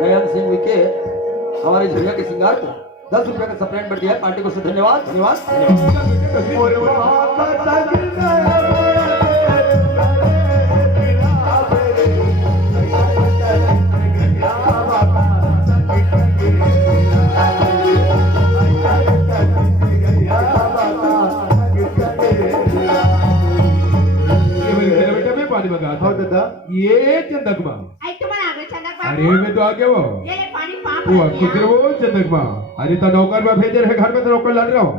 दयान सिंह विके हमारे झुरिया के श्रृंगार को 10 रुपया का सप्लाइट बढ़ दिया है। पार्टी को से धन्यवाद धन्यवाद पानी मंगा था दादा ये चंदकमा अरे मैं तो आ गया वो कुछ वो चंदकमा अरे तो नौकर में भेजे रहे घर में तो नौकर लड़ रहा हूँ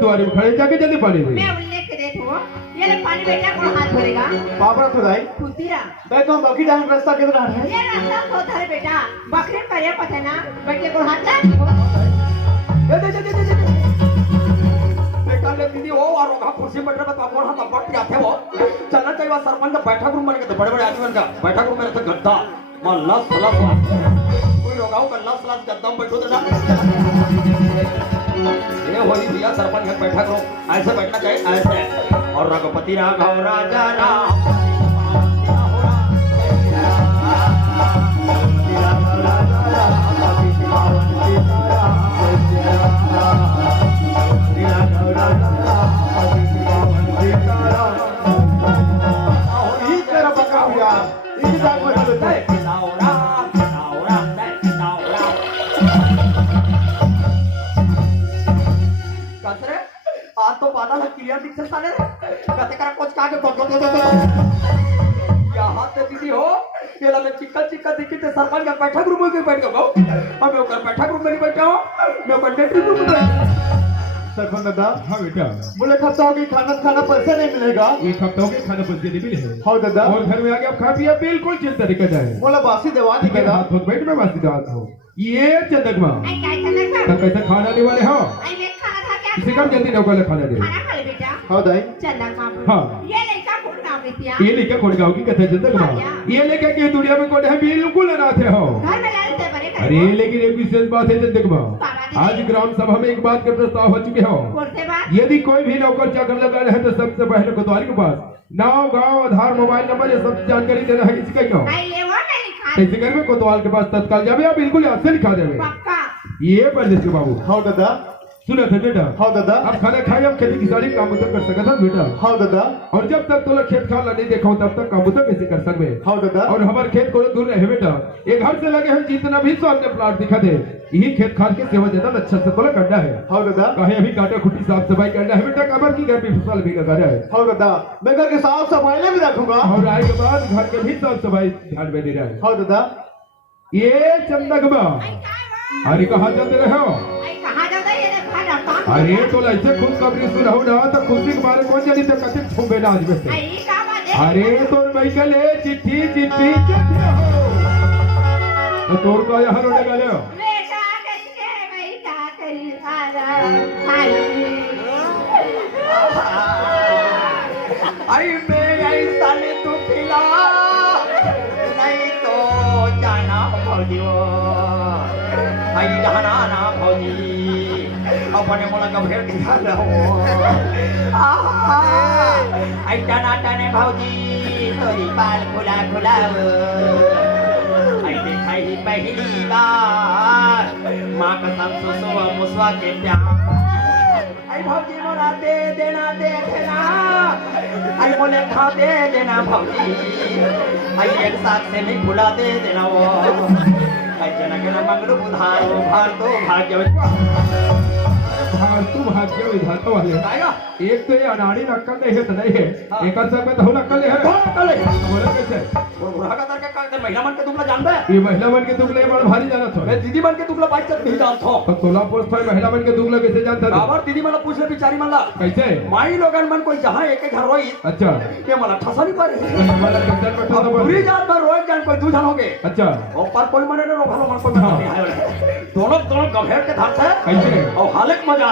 तुम्हारे में खड़े जाके जल्दी पानी दे पानी बेटा को हाथ भरेगा पापड़ा खुदाई खुदीरा देखो बाकी टाइम रास्ता किधर है ये रास्ता होता है बेटा बकरे का ये पता ना बेटे को हाथ ला बेटा ले दीदी वो और होगा कुर्सी बैठ रहा तो हाथ लपट जाते वो चलना चाहिए सरपंच का बैठक रूम बन के बड़े बड़े आदमी का बैठक रूम में तो गद्दा मल्ला सला कोई होगा वो कल्ला सला गद्दा में बैठो तो ये होली भैया सरपंच का बैठक रूम ऐसे बैठना चाहिए ऐसे और रघुपति राघव राजा राम तो बाधा लग क्लियर दिखते साले कहते करा कुछ कहा के यहाँ ते दीदी हो ये लगे चिक्का दिखते सरपंच का बैठक रूम में बैठ गए हम ओकर बैठक रूम में नहीं बैठा हूं मैं ओकर डेटिंग रूम में सरपंच दादा हाँ बेटा बोले हफ्ता की खाना पैसा नहीं मिलेगा एक हफ्ता हो गया खाना पैसे नहीं मिले हैं हाँ दादा और घर में आके आप खा पिया बिल्कुल चिंता नहीं कर जाए बोला बासी दवा दिखेगा हाथ धो बैठ में बासी दवा हो ये चंदकमा तो कैसे खाना ले वाले हो इसे कब जल्दी नौकर खाना दे हाँ दाई हाँ ये लड़का कौन काम लेती है ये लेके खोड़ गाँव की कथा चंदकमा ये लेके की दुनिया में कौन है बिल्कुल अनाथ है हो घर में लालते बड़े अरे लेकिन एक विशेष बात है चंदकमा आज ग्राम सभा में एक बात के प्रस्ताव हो चुके हो यदि कोई भी नौकर चाकर लगा रहे तो सबसे पहले कोतवाल के पास नाम गांव आधार मोबाइल नंबर ये सब जानकारी देना है किसी का क्यों ऐसे घर में कोतवाल के पास तत्काल जावे या बिल्कुल यहाँ से लिखा देवे ये परदेश के बाबू हाँ दादा सुना था बेटा हाँ दादा अब खाना खाए अब खेती किसानी काम उतर कर सकता बेटा हाँ दादा और जब तक तो खेत खाना नहीं देखा तब तक काम उतर कैसे कर सकते हाँ दादा और हमारे खेत को दूर रहे बेटा एक घर से लगे हैं जितना भी सामने प्लाट दिखा दे यही खेत खाद के सेवा ज्यादा अच्छा से तोला करना है हाँ दादा कहे अभी काटा खुट्टी साफ सफाई करना है बेटा कबर की घर पे फसल भी लगा रहा है हाँ दादा मैं घर के साफ सफाई में भी रखूंगा और आए के बाद घर के भी साफ सफाई ध्यान में दे रहा है हाँ दादा ये चंदकमा अरे कहाँ जाते रहे हो अरे तो ऐसे खुशखबरी सुनाओ ना तो खुशी के बारे कौन जानी तो कति छुपे ना आज में से अरे तो मैं कले चिट्ठी चिट्ठी तो तोर का यहाँ रोने गए हो आई मैं ऐसा नहीं तू खिला नहीं तो जाना भौजी आई जाना ना भौजी अपने मोला का भेड़ दिखा रहो आई जाना जाने भौजी तोरी बाल खुला खुला आई दिखाई पहली बार माँ कसम सुसुआ मुसवा के प्यार आई भौजी मोला दे देना देखना आई बोले खा दे देना भौजी आई एक साथ से नहीं खुला दे देना वो आई जना के ना मंगलू बुधारो भार तो भाग्य तू भाग्य विधाता वाले एक तो ये अनाड़ी नक्कल नहीं है तो नहीं है एक सब में तो नक्कल है बोला कैसे और बुढ़ा का तर के महिला मन के तुमला जानबे ये महिला मन के दुगले बड़ भारी जाना था मैं दीदी मन के तुमला बाइक तक नहीं जानत हो तो सोलापुर से महिला मन के दुगले कैसे जानता था बाबर दीदी मन पूछ ले बेचारी मन ला कैसे माई लोगन मन कोई जहां एक घर रोई अच्छा के मला ठसा नहीं पारे वाला कंचन में तो पूरी जात पर रोज जान कोई दू जन हो गए अच्छा और पर कोई मने रो भलो मन को नहीं आयो दोनों गभेर के धार से कैसे और हालक मजा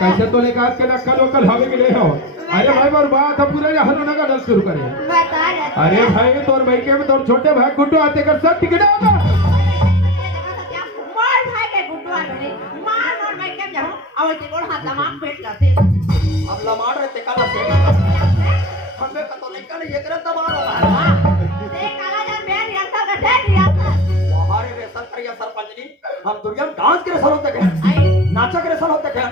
कैसे तो लेकर के नक्कल वक्कल हवे के नहीं हो अरे भाई बार बात है पूरे हरोना का डर शुरू करे अरे भाई तोर भाई के में तोर छोटे भाई गुड्डू आते कर सब टिकट होगा मार भाई के गुड्डू आते मार भाई के जाऊं और ते कोण हाथ लमाक पेट लाते अब लमाड़ रहते काला से खंबे का तो नहीं कर ये करे तबार होगा ते काला जान मैं रियासत का ठे रियासत हमारे रे सरकरिया सरपंच जी हम दुनिया में डांस के रेसल होते हैं आई नाचा के रेसल होते हैं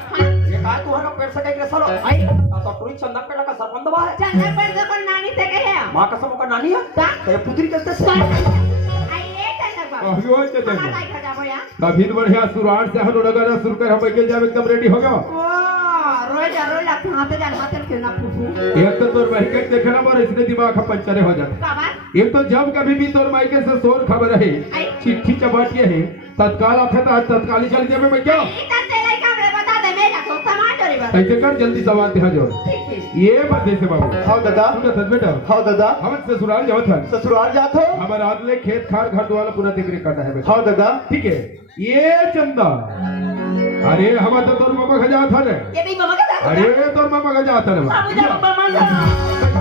ये काय तू हर पेड़ से के रेसल हो आई तो टूरी चंदा पेड़ का सरपंच दबा है चंदा पर तो कोई नानी से कहे मां कसम का नानी है का तो ये पुत्री कैसे से आई ये चंदा बाबू अभी वो चलते हमारा हैं लाइक खा जाबो या काफी बढ़िया सुराड़ से हम लगा शुरू कर हम के जावे एकदम रेडी हो गया ओ रोज लगता हाथ जान हाथ क्यों ना फूफू एक तो तोर माइके देखना और इसने दिमाग का पंचरे हो जाता का बात एक तो जब कभी भी तोर माइके से शोर खबर है चिट्ठी चपाटिए है तत्काल आते तो आज तत्काल ही चल जावे मैं क्या ई करते लाई कामरे बता दे मैं जाको सामान चोरी बस ऐसे कर जल्दी सवाल दिखा जो ठीक है ये बात जैसे बाबू हाँ दादा सुनो सच बेटा हाँ दादा हम ससुराल जाओ था ससुराल जात हो हमारे आदले खेत खार घर द्वारा पूरा दिक्री करना है बेटा हाँ दादा ठीक है ये चंदा अरे हम तो तोर मामा खजा था रे ये भी मामा का अरे तोर मामा खजा था रे बाबू जा मामा जा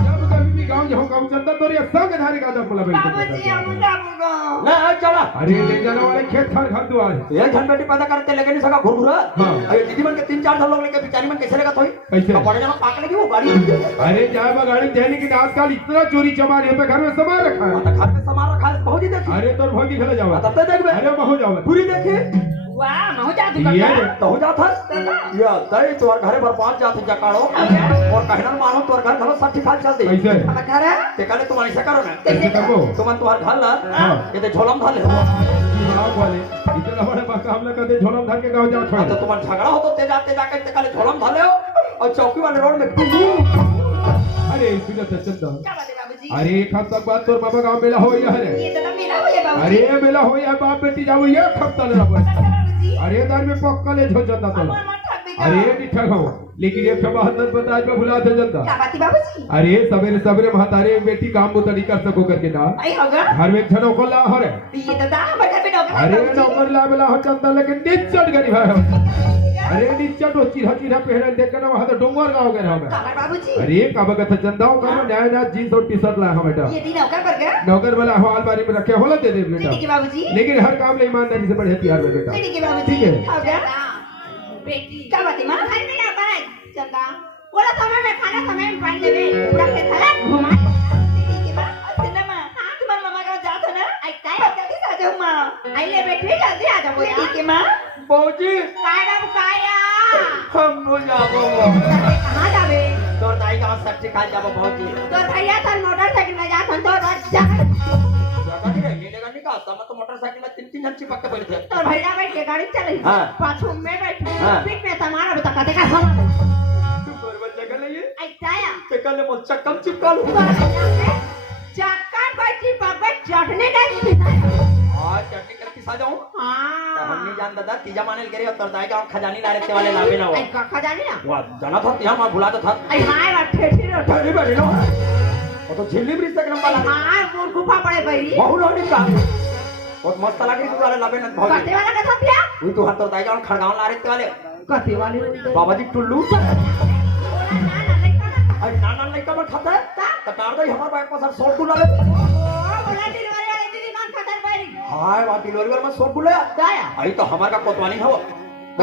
जब कभी भी गांव जाओ गांव चंदा तोर ये संग धारी का जब बोला बाबू जी हम जाबो ना चला अरे ले जाने वाले खेत खार घर द्वार ये झंडटी पैदा करते लेके नहीं सका घुरघुरा हाँ। अरे दीदी मन के 3-4 लोग लेके बिचारी मन कैसे लेगा थोड़ी कैसे? अब बड़े जमा पाक लगी वो गाड़ी अरे जाए बा गाड़ी जाने की आजकल इतना चोरी चमार है पे घर में सामान रखा है घर में सामान रखा है पहुंच देखी अरे तोर भौजी खले जावा तब तक देख बे अरे बहु जावा पूरी देखी वाह महु जा तू ये का तो हो जाता ये दई तोर घरे पर पहुंच जाते जकाड़ो और कहना मानो तोर घर घलो सब ठीक ठाक चलती कैसे अब घर है ते काले तुम ऐसा करो ना कैसे करबो तुम तोर घर ला हाँ। ये ते झोलम धाले गाँव वाले इतना बड़े बाका हम लोग कहते झोलम धर के गाँव जा छोड़ तो तुम झगड़ा हो तो ते जाते जाके ते काले झोलम धाले हो और चौकी वाले रोड में अरे सुनो तो चंदा क्या बात है बाबूजी अरे एक हफ्ता बाद तोर बाबा गाँव मेला हो या है ये तो मेरा हो गया बाबूजी अरे मेला हो या बाप बेटी जाओ ये हफ्ता ले रहा बाबूजी अरे दार में पक्का ले झो चंदा तो अमर मत ठग भी अरे नहीं ठग हो लेकिन एक ठबा हदन बता आज मैं भुला थे चंदा क्या बात है बाबूजी अरे सवेरे सवेरे महतारे बेटी काम को तरीका सको करके ना आई होगा घर में छनो को ला हरे ये तो दाना बजा पे डोगा अरे नौकर ला बेला हो चंदा लेकिन निचट गरी भाई अरे निचट हो चिरा चिरा पहन देख के ना वहां तो डोंगर गाँव गए हमें काबर बाबूजी अरे काबा का चंदा हो करो नया नया जींस और टी शर्ट लाया हम बेटा ये दिन होकर पर गया नौकर वाला हवाल बारी में रखे होला दे दे बेटा ठीक है बाबूजी लेकिन हर काम में ईमानदारी से बढ़िया तैयार में बेटा ठीक है बाबूजी ठीक है। हो गया बेटी क्या बात है मां खाने नहीं आता है चंदा बोला समय में खाना समय में पानी देवे पूरा खेत है घुमा ठीक है बात सिनेमा हां तुम्हारा मामा का जात है ना आई काय जल्दी आ जाओ मां आई ले बेटी जल्दी आ जाओ ठीक है मां पहुंची काय बाबू काया हम हो जाबो कहां जावे तोर दाई गांव सब ठीक खाल जाबो पहुंची तो भैया तन मोटरसाइकिल में जात हन तो जा जगह नहीं रही लेगा नहीं का समय तो मोटरसाइकिल में 3-3 जन चिपक के बैठे थे तो भैया बैठ के गाड़ी चली हाँ। पाछू में बैठे हाँ। पीठ में सामान अब तक का हम बरबर जगह नहीं है आई काया ते काले मोल चक्कम चिपकाल चक्कर कोई चीज पर चटने का पिता हां चटनी करके सा जाऊं तो हां हमनी जान दादा तीजा माने करे और तोर दाई गांव खजानी लारे ते वाले लावे ना हो आई कखा जानी ना वाह जाना था यहां मैं भुला तो था आई हाय वा ठेठी रो ठहरी बैठी ना वो तो झिल्ली ब्रिज तक नंबर लगा हां मोर गुफा पड़े बई बहु लोनी का बहुत मस्त लगी तू वाले लावे ना कते भौजी वाला का था पिया वही तो हाथ तोर दाई गांव खड़गांव लारे ते वाले कते वाले बाबा जी टुल्लू ना नहीं का अरे नाना लड़का में खाता है तो तार दई हमार बाइक पर सर 100 डॉलर ले बोला डिलीवरी वाले दीदी कौन खतर बई हाय बात डिलीवरी वाला में 100 डॉलर दाया आई तो हमार का कोतवानी हो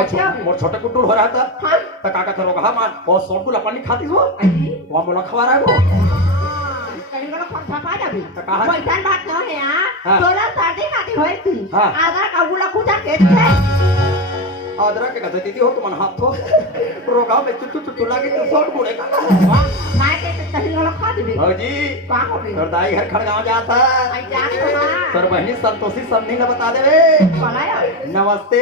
अच्छा। मोर छोटे कुटुल हो रहा था हां तो काका तो रोगा मान और 100 डॉलर पानी खाती हो आई वो मोला खवा रहा है वो कहीं को खर्चा पा जाबी तो कहा पैसा बात न है हाँ। हां तोला शादी खाती होई थी हाँ। आधा काबूला कुटा के थे आदरा के कहते दीदी हो तुम हाथ हो रोगा में चुटू चुटू लगे तो 100 गुड़े का मैं के कहीं को खा देबी भौजी का हो गई तोर दाई घर खड़गांव जाता आई जा तो मां तोर बहनी संतोषी सन्नी ने बता देवे पलाया नमस्ते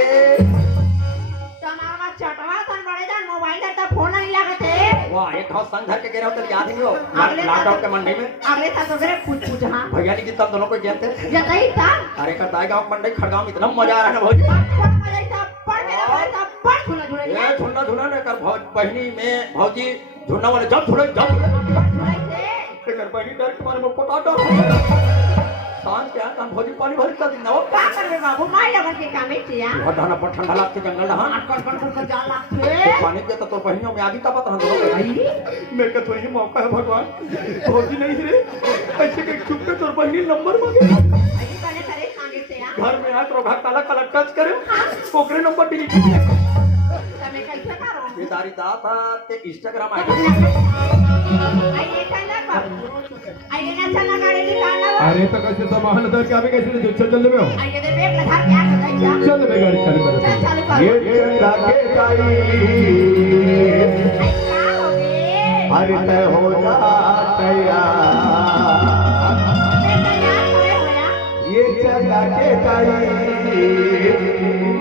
तमारा चटवा तन बड़े जान मोबाइल का फोन नहीं लागते वाह एक हाथ संग धर के गिरा तो याद नहीं हो अगले लॉकडाउन के मंडी में अगले साल तो मेरे कुछ कुछ हां भैया जी तब दोनों को जानते या नहीं था अरे का दाई गांव मंडी खड़गांव में इतना मजा आ रहा है ना भौजी पढ़ मजा था पढ़ मेरा पढ़ था पढ़ झूला झूला ये झुंडा झुंडा ने कर बहनी में भौजी झुंडा वाले जब झुले जब झुले कर बहनी डर के मारे में पटाटा सांझ के आता भौजी पानी भर कर दिन का करबे बाबू माई लगन के कामे छिया ढाना पर ठंडा लागते जंगल रहा अटकन कन को जा लागते पानी के तो बहनियों में आगी तपत रहा दोनों आई मेरे का तो यही मौका है भगवान भौजी नहीं रे ऐसे के चुप पे तोर बहनी नंबर मांगे आई कने करे सांगे से हां घर में आ रोगा काला काला टच करे ओकरे नंबर डिलीट कर तने कैसे करो ये दारी दाता ते इंस्टाग्राम आईडी आई ये कहना आई ना चला गाड़ी निकालना अरे तो कैसे सामान उधर के आवे कैसे जो चल ले में आई दे बेग लगा क्या कर क्या चल मैं गाड़ी चालू कर चल चालू कर ये चंदा के ताई आई क्या हो गए अरे तय हो जा तैयार ये चंदा के ताई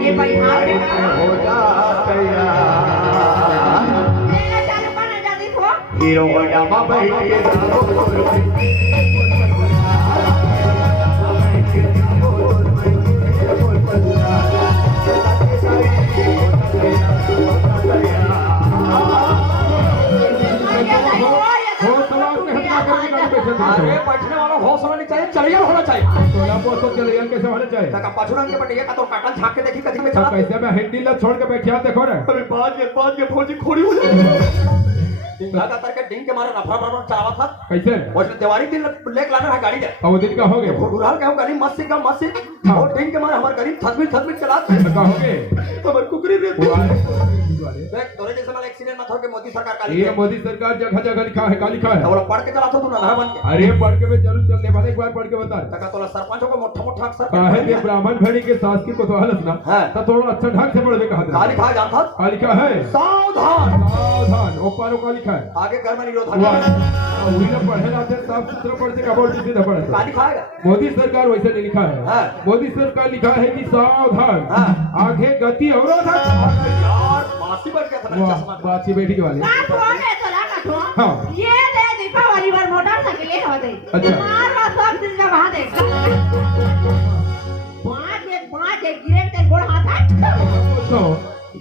ये पैसा हो जा तैयार मेरा चालू करना जल्दी हो हीरो हो जा बाबा अरे बैठने वाला होश होना चाहिए, चलिया होना चाहिए। तोला पोतो चले यार कैसे होना चाहिए तका पछुड़न के बटिया का तो काटल झांक के देखी कदी में सब चला। कैसे मैं हैंडल ला छोड़ के बैठा देखो रे अरे बाद के फौजी खोड़ी हो जाए लगा तर के डिंग के मारे नफरा बराबर चावा था। कैसे उसने दिवाली दिन लेक लाना है गाड़ी दे। अब दिन का हो गया बुढ़ाल के हम गरीब मस्ती का मस्ती हाँ। और डिंग के मारे हमारे गरीब थदमिल चला का हो गए हमारे कुकरी रे वाले देख तोरे जैसे वाला एक्सीडेंट मत हो के मोदी सरकार काली ये मोदी सरकार जगह जगह लिखा है का लिखा है और पढ़ के चला तो तू ना बन के अरे पढ़ के मैं जरूर चलने वाले एक बार पढ़ के बता तका तोला सरपंचों को मोटा मोटा अक्षर काहे के ब्राह्मण भड़ी के सास की को तो हलस ना हाँ। तो थोड़ा अच्छा ढंग से पढ़ के कहा का लिखा है जानता का लिखा है सावधान सावधान ऊपर का लिखा है आगे घर में निरोध वही ना पढ़े जाते साफ सुथरा पढ़ते का बोल सीधा का पढ़े लिखा है मोदी सरकार वैसे नहीं लिखा है हाँ। मोदी सरकार लिखा है कि सावधान हाँ। आगे गति अवरोधक यार मासी बन गया था मेरा चश्मा बाची बेटी के वाले का फोन है तो लगा तो हाँ। ये दे दीपावली पर मोटरसाइकिल ले हो दे अच्छा। मार वा सब चीज का वहां दे पांच एक गिरे तेरे गोड़ हाथ है तो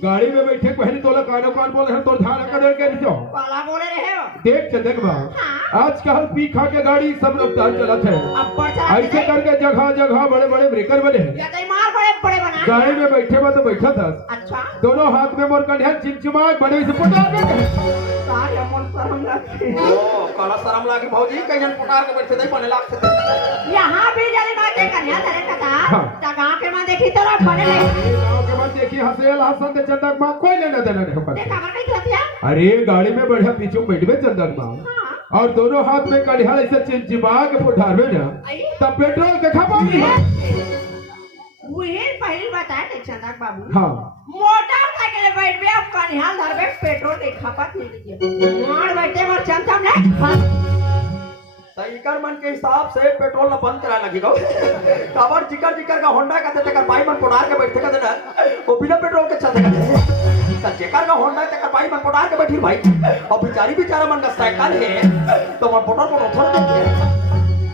गाड़ी में बैठे पहले तोला कानो कान बोल रहे तो ध्यान कर के नीचे काला बोले रहे हो देख के देख बा हाँ। आजकल पी खा के गाड़ी सब रफ्तार चलत है अब बढ़ चला ऐसे करके जगह जगह बड़े बड़े ब्रेकर बने हैं या तो मार बड़े बड़े बना गाड़ी में बैठे बा तो बैठा था अच्छा दोनों हाथ में मोर कन्या चिमचिमा बड़े से पटा दे सारे अमन शर्म लगती ओ काला शर्म लागी भौजी कहीं पुकार के बैठे दे पने लाग से यहाँ भी जले बाटे कन्या धरे कथा हाँ। तगा के मां देखी तरफ बने ले गांव के बाद देखी हसेल हसन दे चंदक मां कोई लेना देना नहीं होता देखा कर कहीं होती है अरे गाड़ी में बढ़िया पीछे बैठवे चंदक मां हाँ और दोनों हाथ में कलिहाल ऐसे चिमचिमा के पुठारवे ना आई तब पेट्रोल के खपाई वही पहली बताया थे चंदक बाबू हाँ मोटरसाइकिल बैठ गया अब कन्हाल धर पे पेट्रोल देखा पात नहीं लीजिए मार बैठे और चमचम ले सहीकर मन के हिसाब से पेट्रोल न बंद करा लगी गो कवर जिकर का होंडा का देते कर भाई मन पुकार के बैठे का देना वो बिना पेट्रोल के चलते का जेकर का होंडा ते कर भाई मन पुकार के बैठी भाई और बेचारा मन का साइकिल है तो मन पेट्रोल को थोड़ा देते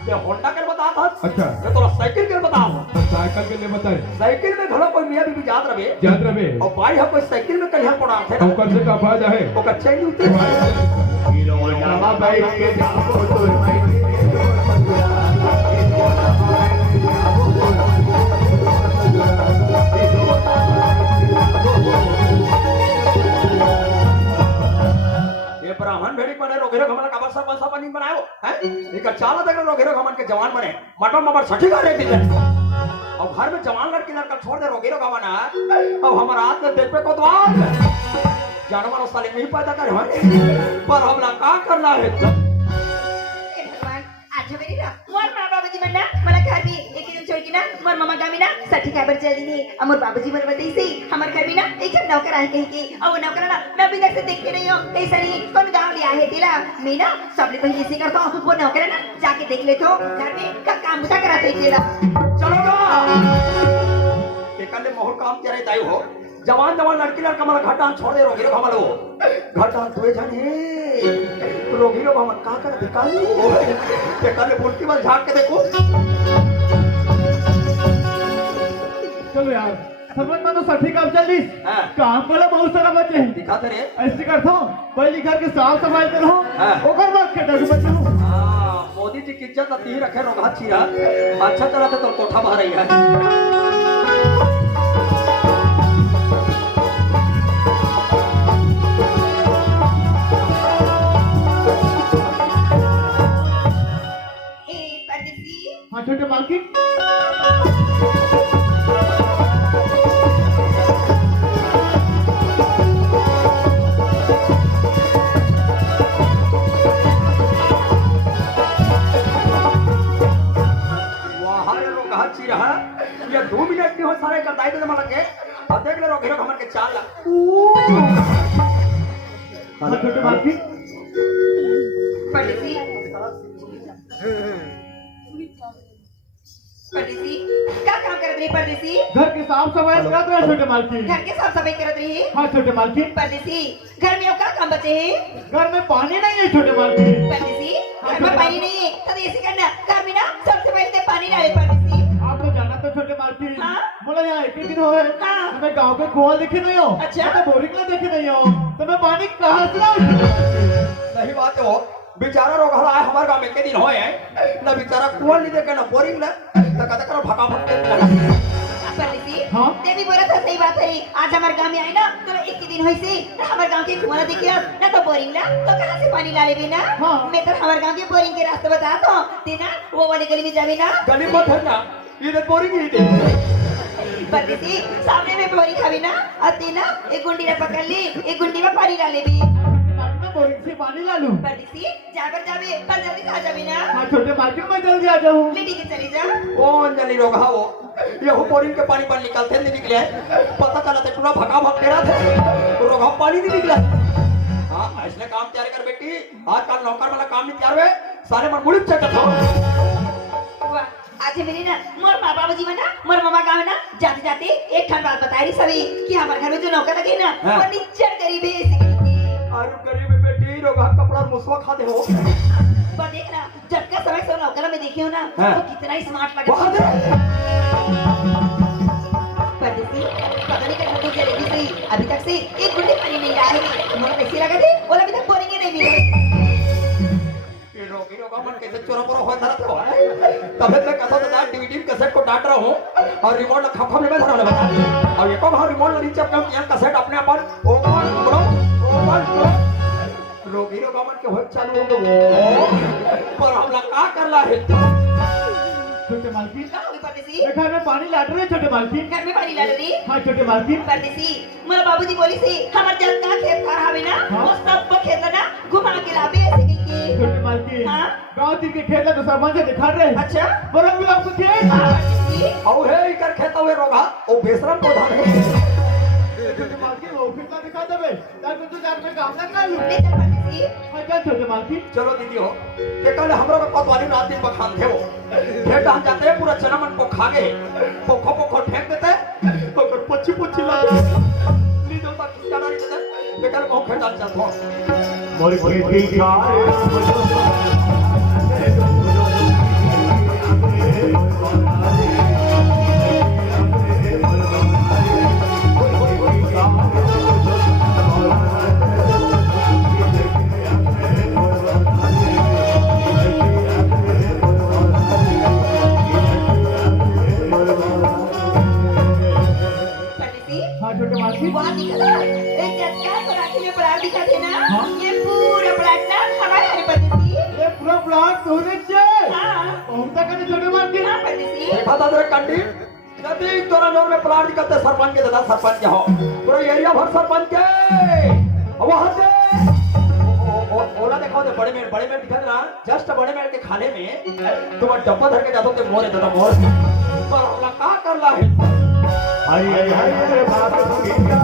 ये होंडा के बता था अच्छा मैं तो साइकिल के बताओ साइकिल के लिए बताए साइकिल में घलो कोई मियां बीबी याद रहे याद रहे और भाई हम कोई साइकिल में कहीं पड़ा थे और कब से का फायदा है वो कच्चे नहीं उतरे हीरो जावा भाई के जाओ तो ये ब्राह्मण भेड़ी बने रोगेरो घमन का बरसा बरसा बनी बनाओ हैं ये चाला तक रोगेरो घमन के जवान बने मटन मबर सठी का रेट दिले और घर में जवान लड़की लड़का छोड़ दे रोगेरो घमन अब हमारा हाथ में देख पे कोतवाल जानवर साले नहीं पैदा करे हमें पर हमला का करना है भगवान आज मेरी ना मोर बाबाजी मन्ना मला घर भी एक दिन छोड़ के ना मोर मामा गामी ना साठी खबर चली नहीं अमर बाबाजी मर बताई से हमार घर भी ना एक नौकर आए कहीं के और वो नौकर ना मैं अभी तक से देख के नहीं हूं कैसा नहीं कौन गांव लिया है तेरा मैं ना सब लोग पहले ऐसे करता हूं वो नौकर ना जाके देख ले तो घर में का काम बुता कराते तेरा चलो गा एकले मोहर काम करे ताई हो जवान लड़की लड़का मला घाटान छोड़ दे रोगीरो घमन वो घाटान तुए जाने रोगीरो घमन का कर दिखाई एकले बुलकी बल झाड़ के देखो चलो यार समझ में तो सठी काम चल रही हाँ। काम वाला बहुत सारा बच्चे हैं दिखाते रे ऐसे करता हूँ पहले घर के साफ सफाई करो हाँ। ओकर बाद के डग बच्चे हूँ मोदी जी की इज्जत अति रखे रोगा चीरा अच्छा तरह से तो कोठा भर रही है ए परदेसी हाँ छोटे मालकिन अच्छी रहा ये 2 मिनट की हो सारे करताई तो मला के अब देख ले रो घेरो हमन के चाल हाँ छोटे मालकिन परदेसी परदेसी क्या काम करत रही परदेसी? घर की साफ सफाई करत रहे छोटे मालकिन। घर के साफ सफाई करत रही हाँ छोटे मालकिन। परदेसी घर में क्या काम बचे है? घर में पानी नहीं है छोटे मालकिन। परदेसी घर में पानी नहीं है तो ऐसे करना घर में ना सबसे पहले तो पानी डाले परदेसी। आप तो जाना तो छोटे मालकिन। हाँ? बोला यहाँ एक ही दिन हो है हाँ। तो मैं गाँव के कुआं देखे नहीं हो अच्छा। मैं बोरिंग में देखे नहीं हो तो मैं पानी कहाँ से लाऊं? नहीं बात हो बेचारा रोग हला है हमारे गांव में के दिन होए है ना बेचारा कुआं नहीं देखे ना बोरिंग ना तो कदा करो भका भक्के परदेसी हाँ? ते भी बोला था सही बात है आज हमारे गांव में आई ना तो एक ही दिन हुई से हमारे गांव के कुआं देखिए ना तो बोरिंग ना तो कहां से पानी ला लेबे ना? हाँ। मैं तो हमारे गांव के बोरिंग के रास्ते बता दो तेना वो वाली गली में जावे ना गली मत है ना ये बोरिंग ही दे परदेसी सामने में बोरिंग खावे ना और तेना एक गुंडी ने पकड़ ली एक गुंडी में पानी डाले भी मैं बोरिंग से पानी ला लूं। परदेसी जाकर जावे पर जल्दी खा जावे ना हाँ छोटे मालकिन मैं जल्दी आ जाऊँ। लेडी के चली जा कौन जानी रोग हा वो ये हो बोरिंग के पानी पर निकलते नहीं निकले पता चला ते पूरा भका भक तेरा थे रोग हा पानी नहीं निकला हाँ ऐसे काम तैयार कर बेटी आजकल नौकर वाला काम नहीं तैयार हुए सारे मन मुड़ी चेक कर आज मेरी ना मोर माँ बाबू जी ना मोर मामा गाँव ना जाते जाते एक ठन बात बता रही सभी कि हमारे घर में जो नौकर लगे ना हाँ। वो निच्चर गरीब है इसी के अरे गरीब बेटी रोग हा कपड़ा मुसवा खाते हो पर देख ना जब का समय सो नौकर में देखी हो ना हाँ। वो कितना स्मार्ट बहुत लगा है। परदेसी पता नहीं कैसा तू जलेबी सही अभी तक से एक गुंडे पानी नहीं डाले मोर कैसे लगा थे बोला अभी तक बोलेंगे नहीं मिले ये रोग मन कैसे चोरा पोरा हो धरा था तबे मैं कसम से डीवीडी कैसेट को डांट रहा हूँ और रिमोट ला खप में धरा लगा और ये को भाव रिमोट ला नीचे अपना यहाँ कैसेट अपने अपन ओवन ब्रो रोगी मन के हो चालू हो गए पर हमला का करला है छोटे मालकिन क्या होगी परदेसी मैं घर में पानी ला रहे छोटे मालकिन। घर में पानी डाल रही हाँ छोटे मालकिन। परदेसी मोर बाबूजी बोली से हमर जब का खेत खा हवे ना हाँ? वो सब को खेत ना घुमा के लाबे ऐसे के छोटे मालकिन हाँ? गाँव तीन के खेत तो सरपंच से दिखा रहे अच्छा बरम भी आपको थे परदेसी और है इकर खेता हुए रोगा ओ बेशरम को धान है छोटे मालकिन वो फिर का दिखा देबे ताकि तू जान में काम ना कर लूं। ले चल परदेसी हाँ चल छोटे मालकिन। चलो दीदी हो ये कल हमरा को पतवाली रात दिन बखान थे वो भेट हम जाते हैं पूरा चना मन को खा गए पोखो पोखो फेंक देते और पच्ची पच्ची ला ली जो तक जाना नहीं देते बेकार को खेत डाल जाता हूं मोरी मोरी ठीक परदेसी हाँ छोटे मालकिन। वहाँ दिखा ना एक जगह तो राखी में प्लाट दिखा थे ना हाँ? ये पूरा प्लाट ना हमारे हरे परदेसी ये पूरा प्लाट तूने चाहिए हाँ पहुंचा कर छोटे मालकिन। हाँ परदेसी देखा था तेरे कंडी नदी तोरा जोर में प्लाट दिखाते सरपंच के दादा सरपंच के हो पूरा एरिया भर सरपंच के वहां से ओला देखो तो बड़े मेल दिखा ना जस्ट बड़े मेल के खाने में तुम डब्बा धर के जाते थे मोर दादा मोर पर हमला का करला है हरी हरी हरी बात बगीचा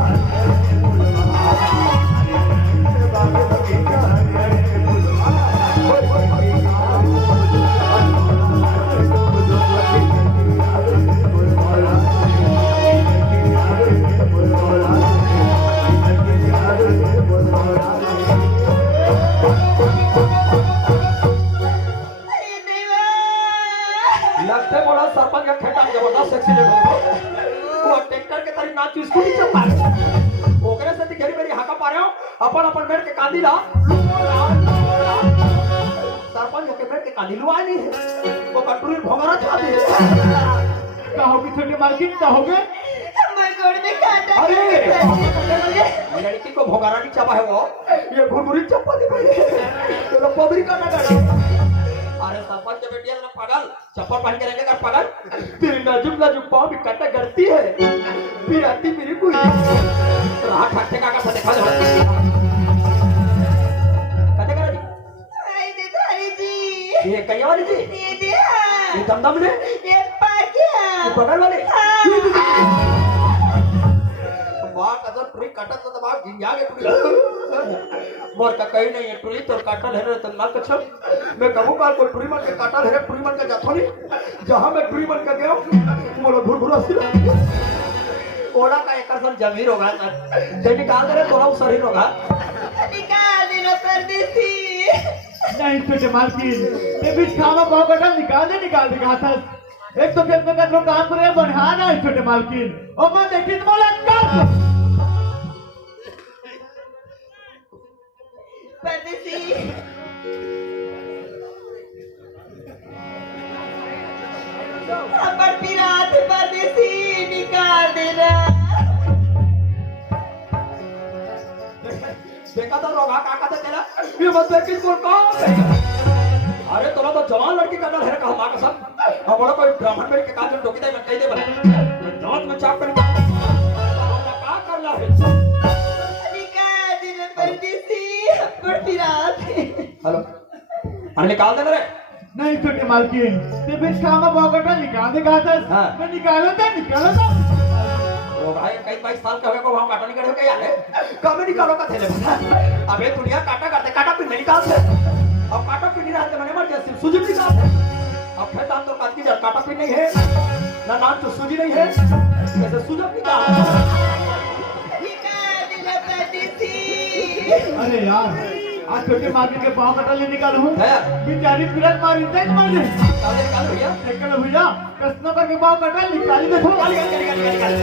अरे देवा लगते बोला सरपंच का खेता में जबरदस्त एक्सीडेंट हो गया वो ट्रैक्टर के तारी नाच स्कूटी चल पा ओकरे से ती घेरी मेरी हाका पा रहे हो अपन मेड़ के कांदी ला सरपंच के मेड़ के कांदी लुआ नहीं है वो कटोरी भोंगरा छा दी कहोगे छोटे मालकिन कहोगे हमारे गोड़ में कांटा अरे लड़की को भोंगरा नहीं चापा है वो ये भुरभुरी चप्पल दी पड़ी तो लोग पबरी करना कर अरे सरपंच के बेटिया ना पागल चप्पल पहन के रहेंगे कर पागल तेरी नाजुक पाँव भी कटा करती है फिर आती मेरी कोई राह ठाकते का देखा जाओ कटे करा जी आई दे थारी जी ये कहीं वाली जी ये दिया ये दमदम ने ये पाकिया बगल वाले वाह कदर टुरी काटत तो बाप गिंजा के टुरी मोर का कहीं नहीं है टुरी तो काटल है रे तो ना कछ मैं कहूं का कोई टुरी मन के काटल है टुरी मन के जाथो नहीं जहां मैं टुरी मन का गया मोर भूर भूर हंसी ओला का एक सन जमीर होगा सर ते निकाल दे रे तोरा शरीर होगा निकाल दे ना परदेसी नहीं छोटे मालकिन ये बीच खावा पाव कटल निकाल दे कहा था एक तो खेत में कटलो काम करे बढ़ा ना छोटे मालकिन और मैं देखी तो बोला कर परदेसी हमर पिरात परदेसी निकाल देना देखा तो रोगा काका तो तेरा ये मत देख किस बोल कौन अरे तोला तो जवान लड़की का डर है कहा मां कसम हमारा कोई ब्राह्मण मेरे के काजल टोकी दे मैं कह दे बना जात में चाप कर का करना है निकाल देना परदेसी हमर पिरात हेलो अरे निकाल दे रे नहीं छोटे मालकिन ये बीच खावा पाव कटल निकाल दे कहा था हाँ। मैं निकालो तो ओ भाई कई 22 साल का होगा को वहां काटा निकाल के यार कब निकालो का थैले में अबे दुनिया काटा करते काटा पिन नहीं निकालते अब काटा पिन नहीं रहते मैंने मर जैसे सूजी निकालते अब फिर दांत तो काट की जा काटा पिन नहीं है ना नाम तो सूजी नहीं है ऐसे सूजब निकाल देना परदेसी अरे यार आज छोटे मालकिन के पाव कटल नहीं निकालू है बेचारी पिरत मारी तक मारे निकाल दे भैया निकल भैया कसनो करके पाव कटल निकाली दे निकाल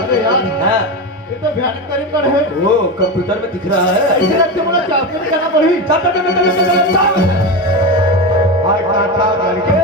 अरे यार हां ये तो भयानक तरीका है ओ कंप्यूटर में दिख रहा है ऐसे रखते बोला चाप के करना पड़ी चल हाय काटा करके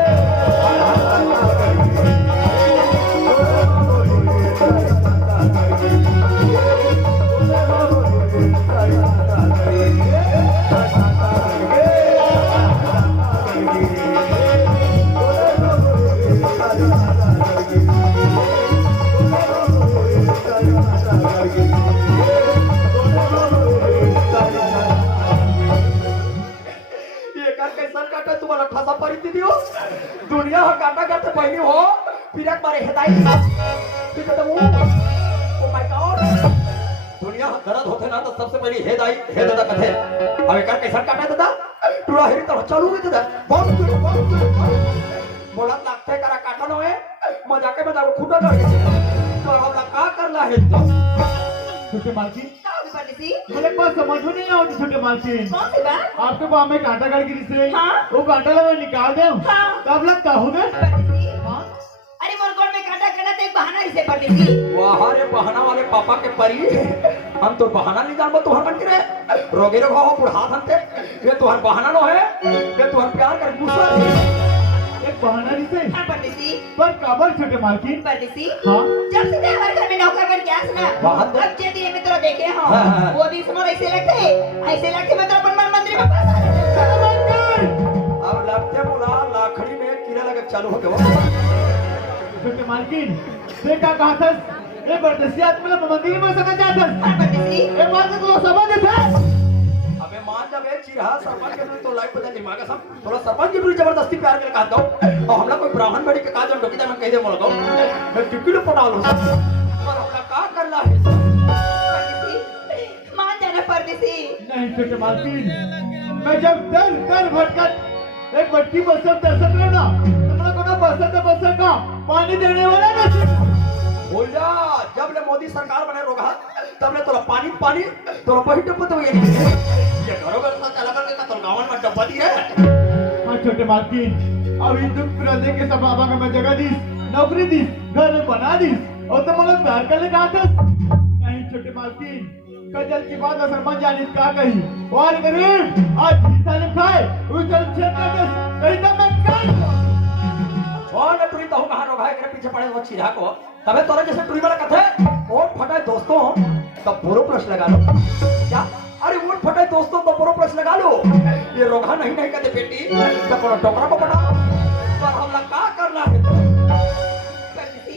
दुनिया हो काटा करते पहले हो फिरक मारे हेदाई फिर तो ओ माय गॉड दुनिया हो दर्द होते ना तो सबसे पहले हेदाई हे दादा कथे अब कर कैसा काटा दादा टूरा हेरी तो चालू है दादा बहुत बोला लागते करा काटा न है मजाके में दारू खुदा ना तो हम का करना है तो छोटे मालकिन परदेसी मेरे पास समझ में नहीं आवती छोटे मालकिन कौन सी बात आपके पाँव में कांटा गड़ गिरी से हाँ। वो कांटा लगा निकाल दे हाँ। तब लगता होगा परदेसी हाँ अरे मोर गोड़ में काटा करना तो एक बहाना इसे परदेसी वाह रे बहाना वाले पापा के परी हम तो बहाना नहीं जानबो तुहर बन के रे रोगे रो हो बुढ़ा हंते ये तुहर बहाना नो है ये तुहर प्यार कर गुस्सा एक बहाना नहीं से हाँ परदेसी पर काबर छोटे मालकिन परदेसी हाँ जब से हमारे घर में नौकर बन गया ना बाहर तो- अब जेडी में तो देखे हो हाँ, हाँ। वो दिन सुनो ऐसे लगते मैं तो अपन मंदिर में फंसा देता अब लगते बोला लाखड़ी में कीड़ा लगे चालू हो गया छोटे मालकिन देखा कहा था ये बरदसी आदमी मंदिर में सका जाता हाँ परदेसी ये बात तो समझ थे अबे मान जब ये चिरहा सरपंच के तो लाइफ बदल दिमाग सब थोड़ा सरपंच की दूरी जबरदस्ती प्यार के कहता हूं और हमला कोई ब्राह्मण बड़ी के काजल डोकी मैं कह दे बोलता हूं मैं टिकट पटा लूं और हमला का करना है परदेसी मान जाना परदेसी नहीं छोटे मालकिन मैं जब दर दर भटकत एक भटकी बसत दर्शक रहना तुमने को ना बसत का पानी देने वाला नहीं बोल जा जब ले मोदी सरकार बने रोगा तब ले तोरा पानी पानी तोरा पहिट पे तो ये घरों घर चला करके का तोर गांव में डब्बा दी है हाँ छोटे मालकिन अभी दुख प्रदे के सब बाबा में जगह दी नौकरी दी घर में बना दी और तो मतलब प्यार करने कहा था नहीं छोटे मालकिन कजल की बात सरपंच जानी का कही और गरीब आज जीता ने खाए उस चल छेद कर दे कहीं तो मैं कर और मैं टुरी तो कहां रोगा है पीछे पड़े वो चिरहा को तबे तोरा जैसे टुरी वाला कथे और फटाए दोस्तों तब बोरो प्रश्न लगा लो क्या अरे वोट फटाए दोस्तों तो बोरो प्रश्न लगा लो ये रोगा नहीं नहीं कहते बेटी तब बोलो टोकरा को पटा पर हमला का करना है परदेसी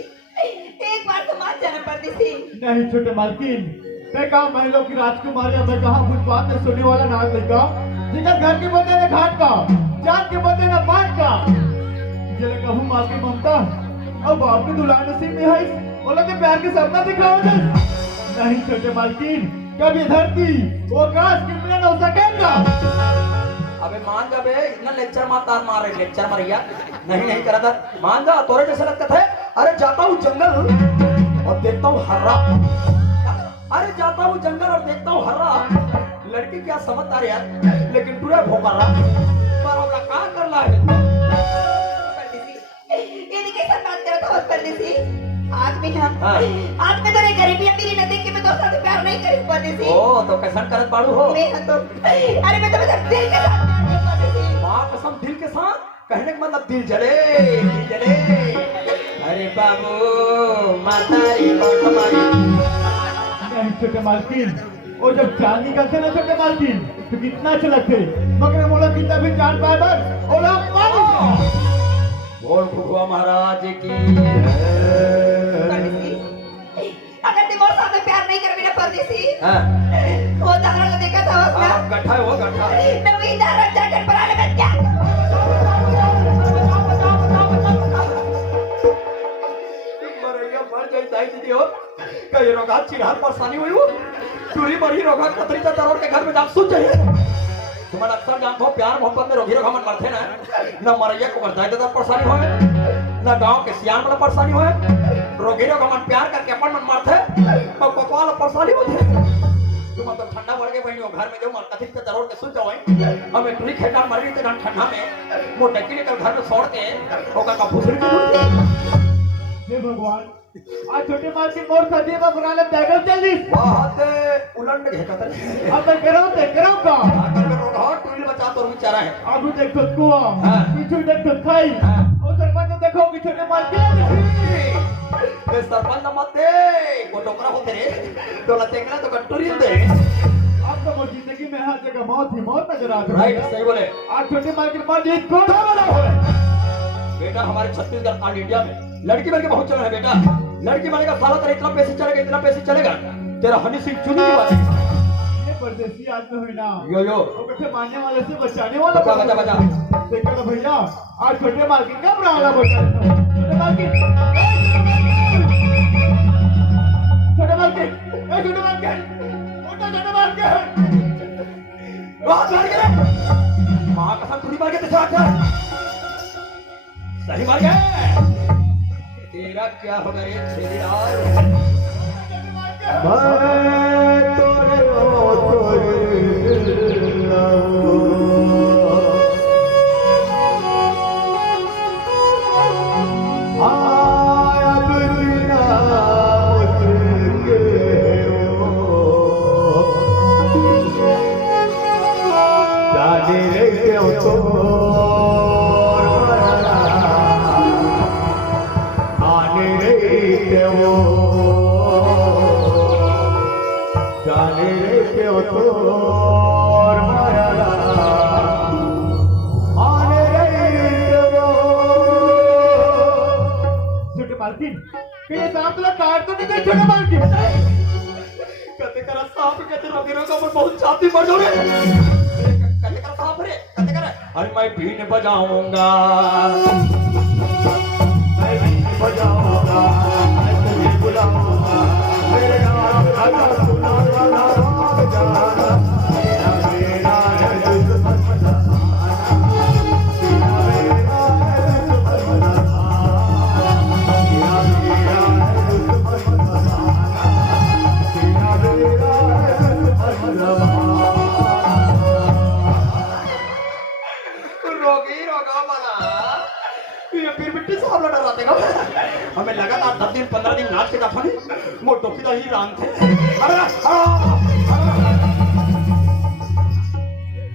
एक बार तो मान जाना परदेसी नहीं छोटे मालकिन मैं कहा मैं लोग की राजकुमारी मैं कहा फुटपाथ में सोने वाला नाग लड़का जिगर घर के बदले घाट का चांद के बदले बात का जले कहूँ माँ की ममता और बाप के दुल्हन नसीब में है बोला के प्यार के सपना दिखाओ दे नहीं छोटे मालकिन कब ये धरती वो आकाश कितने न हो सकेगा। अबे मान जा बे, इतना लेक्चर मार रहे लेक्चर मारिया नहीं करा था। मान जा, तोरे जैसे लगता था। अरे जाता हूँ जंगल और देखता हूँ हर्रा। अरे जाता हूँ जंगल और देखता हूँ हर्रा। लड़की क्या समझ आ रही यार, लेकिन पूरा भोकारा पर होगा क्या कर रहा है। ये देखिए सब बात कर रहा था परदेसी। आज भी हम हाँ। आज मैं तेरे गरीबी अमीरी न देख के मैं दोस्तों से प्यार नहीं करी परदेसी। ओ तो कैसन करत बाड़ू हो। मैं तो अरे मैं तो दिल के साथ प्यार करी परदेसी। माँ कसम दिल के साथ कहने का मतलब दिल जले। अरे बाबू मातारी और हमारी नहीं छोटे मालकिन वो जब चांद निकलते ना छोटे मालकिन तो कितना अच्छे लगते मगर बोला कितना भी चांद पाए बस ओला पानी बोल भगवा महाराज की। परदेसी अगर तुम और साथ में प्यार नहीं कर मेरा परदेसी हाँ। वो तारा को देखा था उसका गठा है वो गठा। मैं वही तारा जाकर पराने में क्या मरैया मर जाए दाई दीदी हो कई रोगा चिरहार परेशानी हुई हो चूरी मरी रोगा कतरी का तरोड़ के घर में जाप सुन चाहिए। तुम्हारा अक्सर जानते हो प्यार मोहब्बत में रोगी रोगा मन मरते ना न मरैया को बरदाई देता परेशानी होए न गांव के सियान वाला परेशानी होए। रोगी रोगा मन प्यार करके अपन मन मरते और कोतवाल परेशानी होते। तुम मतलब ठंडा बढ़ गए बहनियों घर में जो मन कथी के तरोड़ के सुन जाओ हमें टुरी खेटा मरी थे ठंडा में वो टक्की लेकर घर में छोड़ के ओका का भूसड़ी के हे भगवान आज छोटे मालकिन मोर सदी में पुराने बैगल चल दी बहुत उलट घेता था। अब मैं करो का आकर में रोगा टुरी बचा तो बेचारा है। आगू देख तो कुआ हाँ। पीछे देख तो खाई हाँ। और सरपंच ने देखो कि छोटे मालकिन ते सरपंच न मत दे को टोकरा होते रे तो लते करा तो कटोरी दे। अब तो मोर जिंदगी में हर जगह मौत ही मौत नजर आ रही राइट सही बोले। आज छोटे मालकिन मर जीत को बेटा हमारे छत्तीसगढ़ ऑल इंडिया में लड़की बन के बहुत चला है बेटा। लड़की बनेगा साला तेरा इतना पैसे चलेगा तेरा हनी सिंह चुनी की बात है। ये परदेसी आदमी हुई ना यो वो कैसे मारने वाले से बचाने वाला बचा देखा ना भैया आज छोटे मालकिन का बुरा बचा छोटे मालकिन छोटे मालकिन बहुत मार के मां कसम टुरी मार के ते छाट सही मार गया। तेरा क्या होगा रे छेदीदार। मैं तोरे ये सांप तुला काट तो नहीं दे छोटे मालकिन कते करा सांप कते रोगी रोगा पर बहुत चाहती मर जाओ रे। कते करा सांप रे कते करा अरे मैं बीन बजाऊंगा मैं तुझे बुलाऊंगा मेरे नाम राजा सुना जाना मेरा है दुश्मन हमें लगातार 10 दिन 15 दिन नाच के था वो टोपीदा ही राम थे। अरे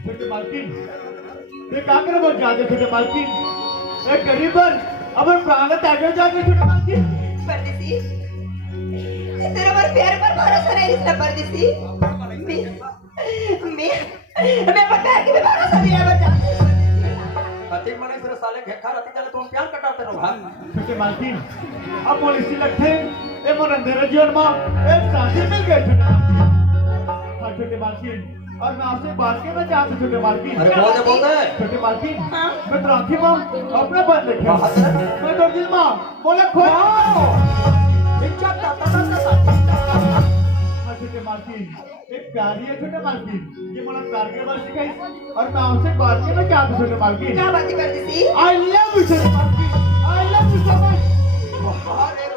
छोटे मालकिन ये क्या करे बहुत ज्यादा छोटे मालकिन एक गरीबन अब प्राण त्यागे जाते छोटे मालकिन परदेसी तेरा पर प्यार पर भरोसा नहीं रिश्ता परदेसी मैं बता के भी भरोसा नहीं बचा कति मने तेरे साले घेखा रहती चले तुम प्यार कटाते रहो भाई। छोटे मालकिन अब पुलिस लगते ए मन अंधेरे जीवन में एक साथी मिल गए छोटे मालकिन। हाँ छोटे मालकिन और मैं आपसे बात करना चाहता हूँ छोटे मालकिन। अरे बोल दे छोटे मालकिन हाँ? मैं तो आंखें माँ अपना बंद रखे हाँ, मैं तो दिल माँ बोले खोल छोटे मालकिन एक प्यारी है छोटे मालकिन ये मला प्यार के बारे सिखाई और मैं आपसे बात करना चाहता हूँ छोटे मालकिन। क्या बातें करती थी? I love you छोटे मालकिन I love you so much। अरे